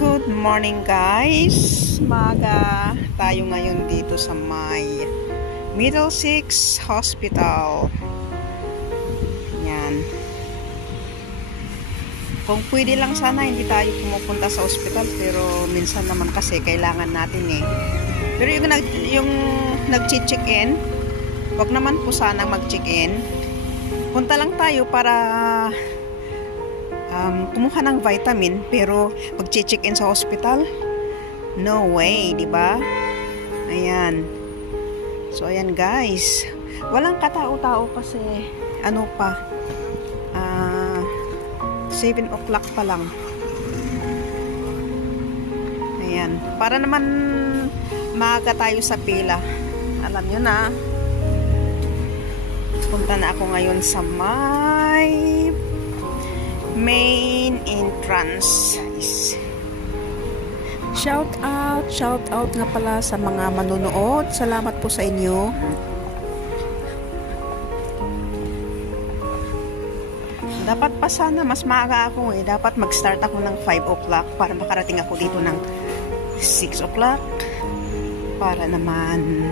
Good morning guys. Maga tayo ngayon dito sa may Middlesex Hospital. Yan. Kung pwede lang sana hindi tayo pumupunta sa hospital, pero minsan naman kasi kailangan natin eh. Pero yung nag-check-in, wag naman po sanang mag-check-in. Punta lang tayo para kumuha ng vitamin, pero pag-check-in sa hospital, no way, di ba? Ayan. So ayan guys, walang katao-tao kasi ano pa, 7 o'clock pa lang. Ayan, para naman maaga tayo sa pila. Alam nyo na, punta na ako ngayon sa main entrance. Shout out nga pala sa mga manonood. Salamat po sa inyo. Dapat pa sana mas maaga ako eh. Dapat mag-start ako ng 5 o'clock para makarating ako dito ng 6 o'clock. Para naman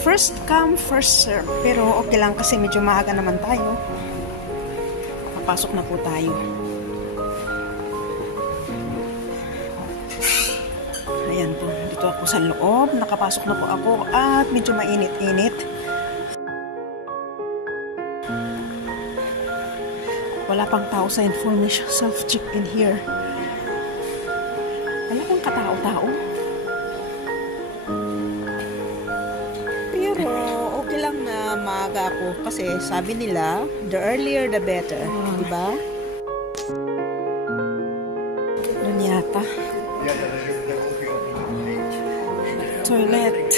first come, first serve. Pero okay lang kasi medyo maaga naman tayo. Papasok na po tayo. Ayan po. Dito ako sa loob. Nakapasok na po ako at medyo mainit-init. Wala pang tao sa information self-check in here. Wala pang katao-tao. Pero okay lang na maaga ako kasi sabi nila, the earlier the better. Diba? Doon yata. Toilet.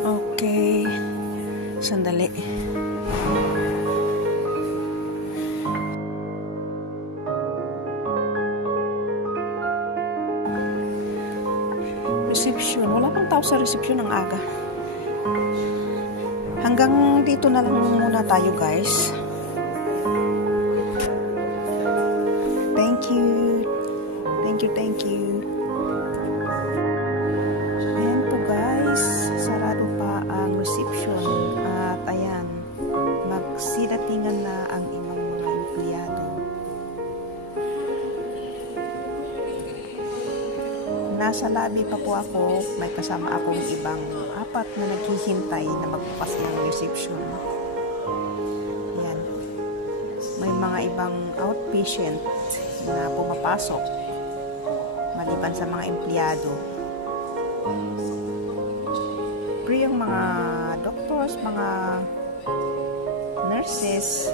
Okay. Sandali. Reception. Wala pang tao sa reception ng aga. Hanggang dito na lang muna tayo guys. Thank you. Thank you. Ayan po guys. Sarado pa ang reception. At ayan. Magsidatingan na ang ibang mga empleyado. Nasa lobby pa po ako. May kasama akong ibang 4 na naghihintay na magbukas ng reception. Yan. May mga ibang outpatient na pumapasok maliban sa mga empleyado. Pero yung mga doctors, mga nurses,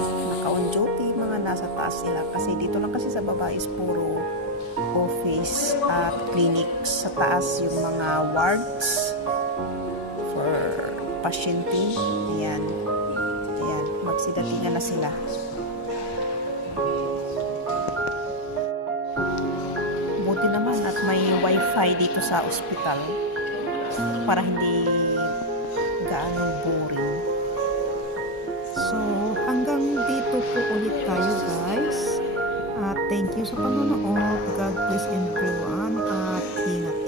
naka-on duty, mga nasa taas sila. Kasi dito lang kasi sa baba is puro office at clinics. Sa taas yung mga wards for patienting. Ayan. Ayan. Magsidatingan na sila. Buti naman at may wifi dito sa ospital para hindi gaano boring. So, hanggang dito po ulit tayo guys. Thank you sa panonood. God bless everyone at ingat.